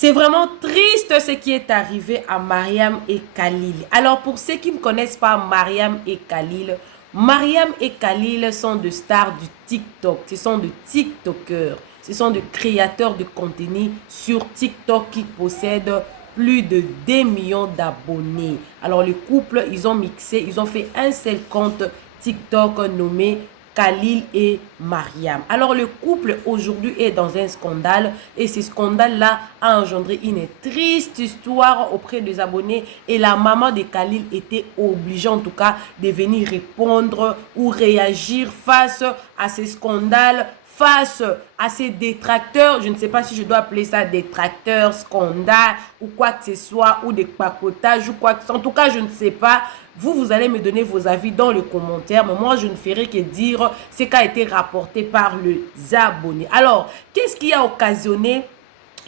C'est vraiment triste ce qui est arrivé à Mariam et Khalil. Alors pour ceux qui ne connaissent pas Mariam et Khalil sont de stars du TikTok. Ce sont de TikTokers. Ce sont de créateurs de contenu sur TikTok qui possèdent plus de 2 millions d'abonnés. Alors le couple, ils ont mixé, ils ont fait un seul compte TikTok nommé Khalil et Mariam. Alors le couple aujourd'hui est dans un scandale et ce scandale-là a engendré une triste histoire auprès des abonnés et la maman de Khalil était obligée en tout cas de venir répondre ou réagir face à ce scandale, face à ces détracteurs, je ne sais pas si je dois appeler ça détracteurs, scandale ou quoi que ce soit, ou des papotages ou quoi que ce soit. En tout cas, je ne sais pas. Vous allez me donner vos avis dans les commentaires, mais moi, je ne ferai que dire ce qui a été rapporté par les abonnés. Alors, qu'est-ce qui a occasionné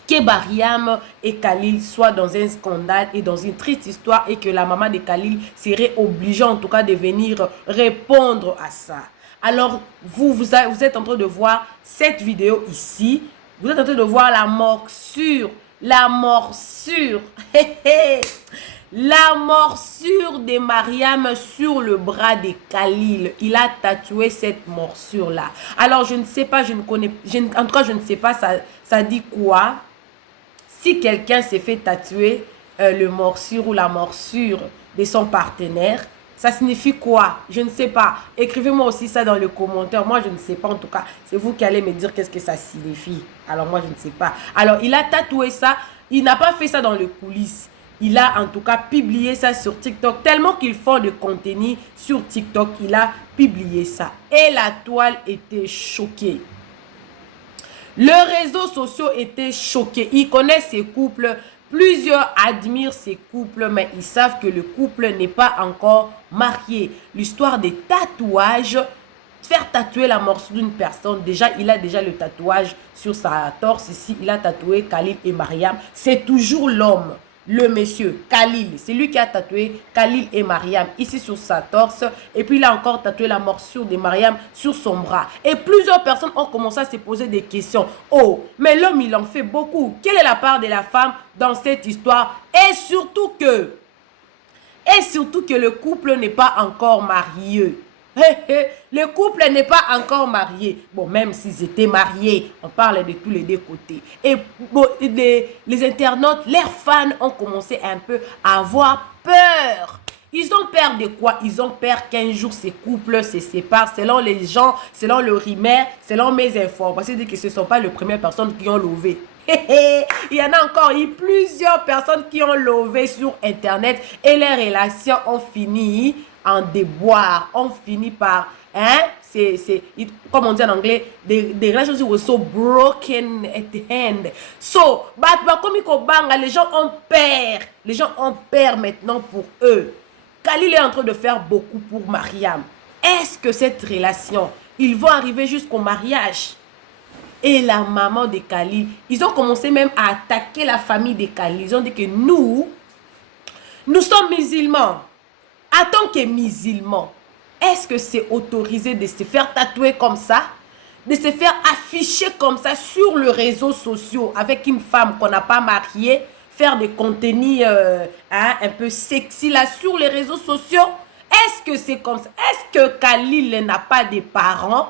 que Mariam et Khalil soient dans un scandale et dans une triste histoire et que la maman de Khalil serait obligée en tout cas de venir répondre à ça? Alors, vous êtes en train de voir cette vidéo ici. Vous êtes en train de voir la morsure. La morsure. La morsure de Mariam sur le bras de Khalil. Il a tatoué cette morsure-là. Alors, je ne sais pas, je ne connais... en tout cas, je ne sais pas, ça dit quoi? Si quelqu'un s'est fait tatouer le morsure ou la morsure de son partenaire, ça signifie quoi? Je ne sais pas. Écrivez-moi aussi ça dans les commentaires. Moi, je ne sais pas en tout cas. C'est vous qui allez me dire qu'est-ce que ça signifie. Alors, moi, je ne sais pas. Alors, il a tatoué ça. Il n'a pas fait ça dans les coulisses. Il a en tout cas publié ça sur TikTok. Tellement qu'il fait de contenu sur TikTok, il a publié ça. Et la toile était choquée. Les réseaux sociaux étaient choqués. Ils connaissent ces couples. Plusieurs admirent ces couples, mais ils savent que le couple n'est pas encore marié. L'histoire des tatouages, faire tatouer la morsure d'une personne, déjà, il a déjà le tatouage sur sa torse ici. Il a tatoué Khalil et Mariam. C'est toujours l'homme. Le monsieur, Khalil, c'est lui qui a tatoué Khalil et Mariam ici sur sa torse. Et puis il a encore tatoué la morsure de Mariam sur son bras. Et plusieurs personnes ont commencé à se poser des questions. Oh, mais l'homme il en fait beaucoup. Quelle est la part de la femme dans cette histoire? Et surtout que le couple n'est pas encore marié. Le couple n'est pas encore marié. Bon, même s'ils étaient mariés, on parle de tous les deux côtés. Et bon, les internautes, leurs fans ont commencé un peu à avoir peur. Ils ont peur de quoi? Ils ont peur qu'un jour ces couples se séparent. Selon les gens, selon le rumeur, selon mes informations, c'est que ce ne sont pas les premières personnes qui ont levé. Il y en a encore eu plusieurs personnes qui ont levé sur Internet et les relations ont fini en déboire, ont fini par, hein, comme on dit en anglais, des relations were so broken at the end. So, les gens ont peur. Les gens ont peur maintenant pour eux. Khalil est en train de faire beaucoup pour Mariam. Est-ce que cette relation, ils vont arriver jusqu'au mariage? Et la maman de Khalil, ils ont commencé même à attaquer la famille de Khalil. Ils ont dit que nous sommes musulmans. En tant que musulmans, est-ce que c'est autorisé de se faire tatouer comme ça? De se faire afficher comme ça sur les réseaux sociaux avec une femme qu'on n'a pas mariée? Faire des contenus un peu sexy là sur les réseaux sociaux? Est-ce que c'est comme ça? Est-ce que Khalil n'a pas de parents?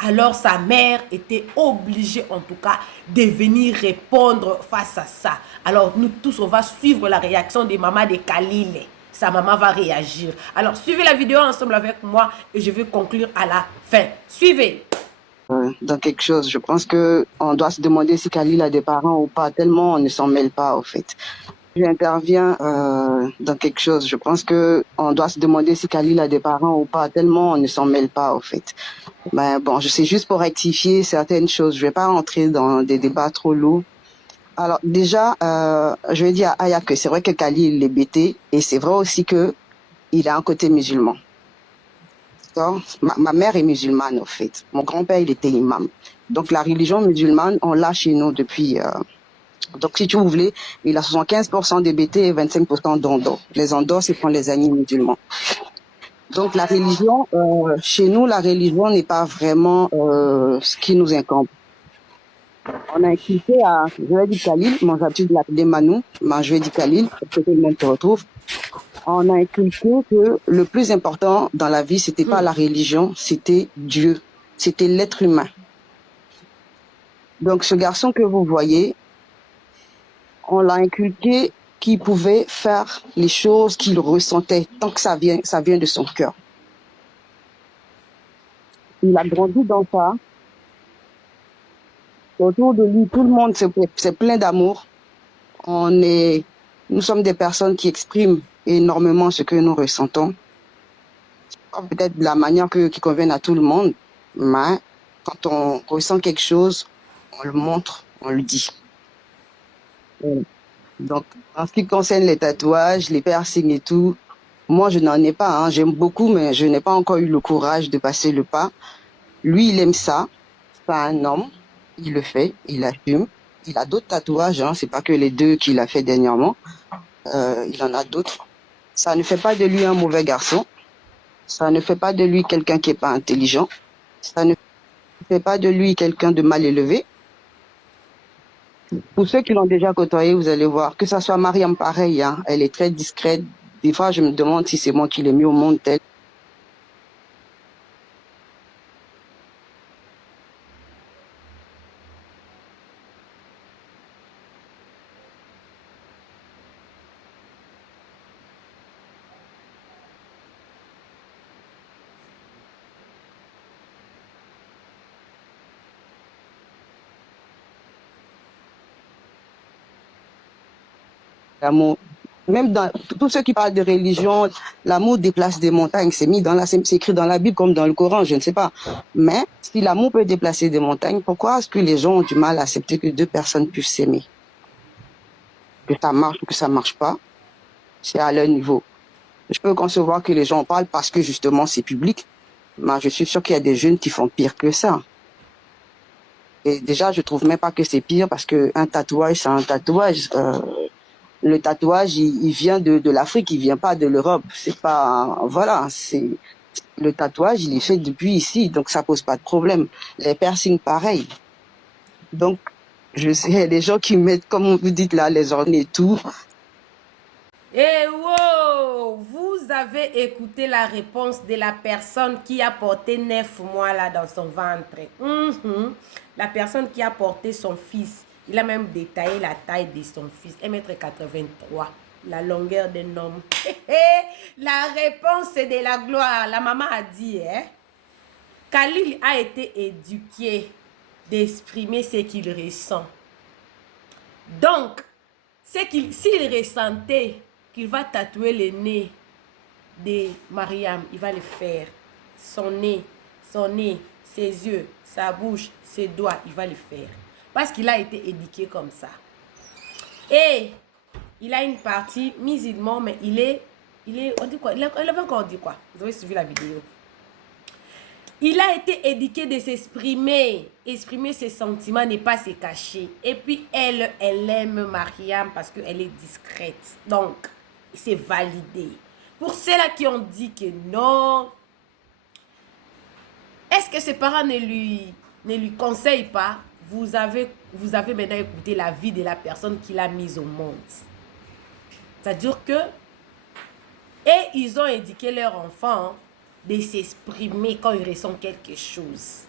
Alors sa mère était obligée en tout cas de venir répondre face à ça. Alors nous tous on va suivre la réaction des mamans de Khalil. Sa maman va réagir. Alors suivez la vidéo ensemble avec moi et je vais conclure à la fin. Suivez. Dans quelque chose, je pense que on doit se demander si Khalil a des parents ou pas, tellement on ne s'en mêle pas au fait. J'interviens dans quelque chose, je pense que on doit se demander si Khalil a des parents ou pas, tellement on ne s'en mêle pas au fait. Mais bon, je sais juste pour rectifier certaines choses, je vais pas rentrer dans des débats trop lourds. Alors déjà, je vais dire à Aya que c'est vrai que Khalil est bêté et c'est vrai aussi que il a un côté musulman. Ma mère est musulmane, au fait. Mon grand-père, il était imam. Donc, la religion musulmane, on l'a chez nous depuis... Donc, si tu voulais, il a 75% des BT et 25% d'Ondo. Les Ondo, c'est pour les amis musulmans. Donc, la religion, chez nous, la religion n'est pas vraiment ce qui nous incombe. On a inculqué à, je vais dire Khalil, moi j'ai l'habitude de l'appeler Manou, mais je vais dire Khalil, pour que tout le monde se retrouve. On a inculqué que le plus important dans la vie, c'était pas la religion, c'était Dieu, c'était l'être humain. Donc ce garçon que vous voyez, on l'a inculqué qu'il pouvait faire les choses qu'il ressentait tant que ça vient de son cœur. Il a grandi dans ça. Autour de lui, tout le monde, c'est plein d'amour. Nous sommes des personnes qui expriment énormément ce que nous ressentons. Peut-être de la manière qui convient à tout le monde, mais quand on ressent quelque chose, on le montre, on le dit. Donc, en ce qui concerne les tatouages, les piercings et tout, moi, je n'en ai pas. Hein. J'aime beaucoup, mais je n'ai pas encore eu le courage de passer le pas. Lui, il aime ça. C'est un homme. Il le fait. Il assume. Il a d'autres tatouages. Hein. C'est pas que les 2 qu'il a fait dernièrement. Il en a d'autres. Ça ne fait pas de lui un mauvais garçon. Ça ne fait pas de lui quelqu'un qui est pas intelligent. Ça ne fait pas de lui quelqu'un de mal élevé. Pour ceux qui l'ont déjà côtoyé, vous allez voir que ça soit Mariam pareil. Hein. Elle est très discrète. Des fois, je me demande si c'est moi qui l'ai mis au monde tel. L'amour, même dans tous ceux qui parlent de religion, l'amour déplace des montagnes. C'est écrit dans la Bible comme dans le Coran, je ne sais pas. Mais si l'amour peut déplacer des montagnes, pourquoi est-ce que les gens ont du mal à accepter que 2 personnes puissent s'aimer? Que ça marche ou que ça marche pas, c'est à leur niveau. Je peux concevoir que les gens en parlent parce que justement c'est public, mais je suis sûr qu'il y a des jeunes qui font pire que ça. Et déjà, je trouve même pas que c'est pire parce que un tatouage, c'est un tatouage. Le tatouage, il vient de l'Afrique, il vient pas de l'Europe. C'est pas, voilà, le tatouage, il est fait depuis ici, donc ça pose pas de problème. Les piercings, pareil. Donc, je sais, il y a des gens qui mettent, comme vous dites là, les ornes et tout. Et wow, vous avez écouté la réponse de la personne qui a porté 9 mois là dans son ventre. La personne qui a porté son fils. Il a même détaillé la taille de son fils. 1,83 m. La longueur d'un homme. La réponse, c'est de la gloire. La maman a dit, hein. Khalil a été éduqué d'exprimer ce qu'il ressent. Donc, s'il ressentait qu'il va tatouer le nez de Mariam, il va le faire. Son nez, ses yeux, sa bouche, ses doigts, il va le faire. Parce qu'il a été éduqué comme ça. Et il a une partie musulman, mais il est, on dit quoi? Il avait encore dit quoi? Vous avez suivi la vidéo. Il a été éduqué de s'exprimer. Exprimer ses sentiments, n'est pas se cacher. Et puis elle aime Mariam parce qu'elle est discrète. Donc, c'est validé. Pour ceux-là qui ont dit que non, est-ce que ses parents ne lui conseillent pas? Vous avez maintenant écouté la vie de la personne qui l'a mise au monde. C'est-à-dire que, et ils ont éduqué leur enfant de s'exprimer quand ils ressentent quelque chose.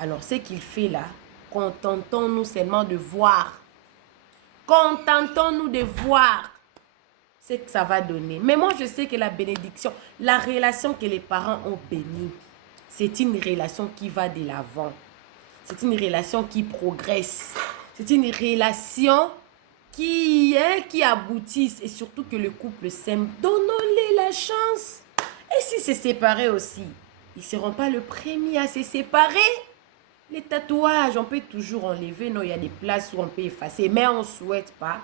Alors, ce qu'il fait là, contentons-nous seulement de voir. Contentons-nous de voir ce que ça va donner. Mais moi, je sais que la bénédiction, la relation que les parents ont bénie, c'est une relation qui va de l'avant. C'est une relation qui progresse. C'est une relation qui aboutisse et surtout que le couple s'aime. Donnons-les la chance. Et si c'est séparé aussi, ils ne seront pas le premier à se séparer. Les tatouages, on peut toujours enlever. Non, il y a des places où on peut effacer, mais on ne souhaite pas.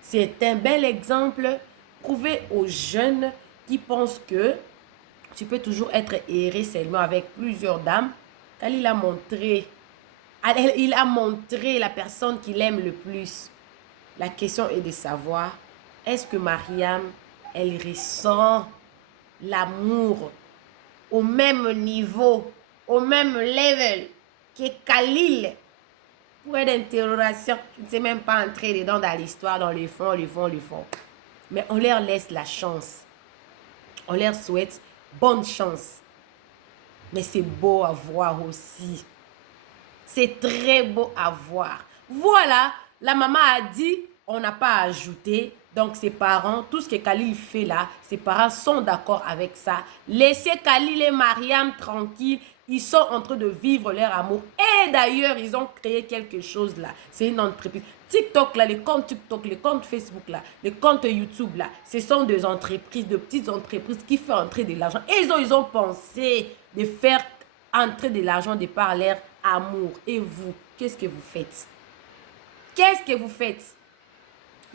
C'est un bel exemple. Prouver aux jeunes qui pensent que tu peux toujours être erré seulement avec plusieurs dames. Car il a montré la personne qu'il aime le plus. La question est de savoir, est-ce que Mariam, elle ressent l'amour au même niveau, au même level que Khalil? Point d'interrogation. Je ne sais même pas entrer dedans dans l'histoire, dans le fond, le fond, le fond. Mais on leur laisse la chance. On leur souhaite bonne chance. Mais c'est beau à voir aussi. C'est très beau à voir. Voilà, la maman a dit, on n'a pas à ajouter. Donc, ses parents, tout ce que Khalil fait là, ses parents sont d'accord avec ça. Laissez Khalil et Mariam tranquilles. Ils sont en train de vivre leur amour. Et d'ailleurs, ils ont créé quelque chose là. C'est une entreprise. TikTok là, les comptes TikTok, les comptes Facebook là, les comptes YouTube là, ce sont des entreprises, de petites entreprises qui font entrer de l'argent. Et ils ont pensé de faire entrer de l'argent de par leur amour. Et vous, qu'est-ce que vous faites? Qu'est-ce que vous faites?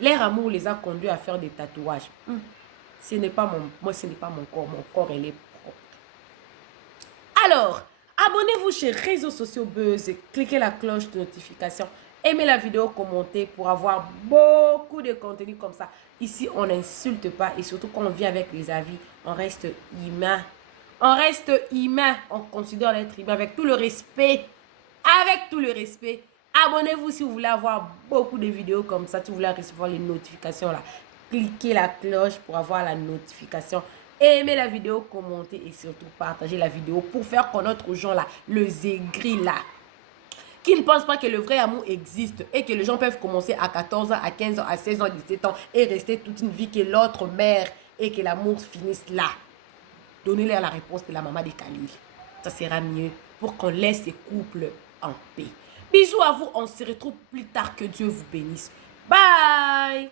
Leur amour les a conduits à faire des tatouages. Ce n'est pas moi, ce n'est pas mon corps. Mon corps, il est propre. Alors, abonnez-vous chez Réseaux Sociaux Buzz. Cliquez la cloche de notification. Aimez la vidéo, commentez pour avoir beaucoup de contenu comme ça. Ici, on n'insulte pas et surtout quand on vit avec les avis, on reste humain. On reste humain. On considère l'être humain avec tout le respect. Avec tout le respect. Abonnez-vous si vous voulez avoir beaucoup de vidéos comme ça. Si vous voulez recevoir les notifications là. Cliquez la cloche pour avoir la notification. Aimez la vidéo, commentez et surtout partagez la vidéo pour faire connaître aux gens là, le aigris là, qui ne pensent pas que le vrai amour existe et que les gens peuvent commencer à 14 ans, à 15 ans, à 16 ans, 17 ans et rester toute une vie que l'autre mère et que l'amour finisse là. Donnez-leur la réponse de la maman de Khalil. Ça sera mieux pour qu'on laisse ces couples en paix. Bisous à vous, on se retrouve plus tard. Que Dieu vous bénisse. Bye!